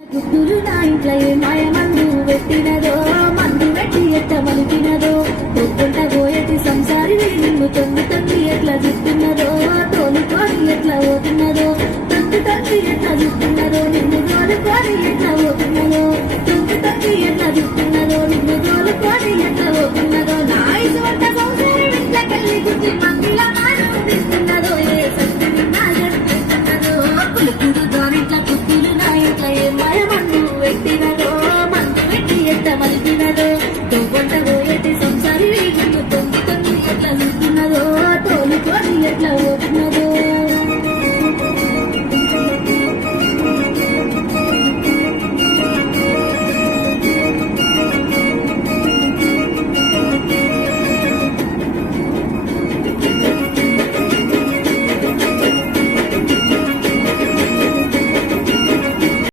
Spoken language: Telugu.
గుడ్డులు నా ఇంట్లో ఏ మాయ మందు పెట్టినదో మందు పెట్టి ఎట్ట మలిపినదో పొద్దుంట పోయేటి సంసారి నిన్ను తొంగి తండ్రి ఎట్లా చూస్తున్నదో తోలుకొని ఎట్లా పోతున్నదో తొంగి తండ్రి ఎట్లా చూస్తున్నదో నిన్ను తోలుకో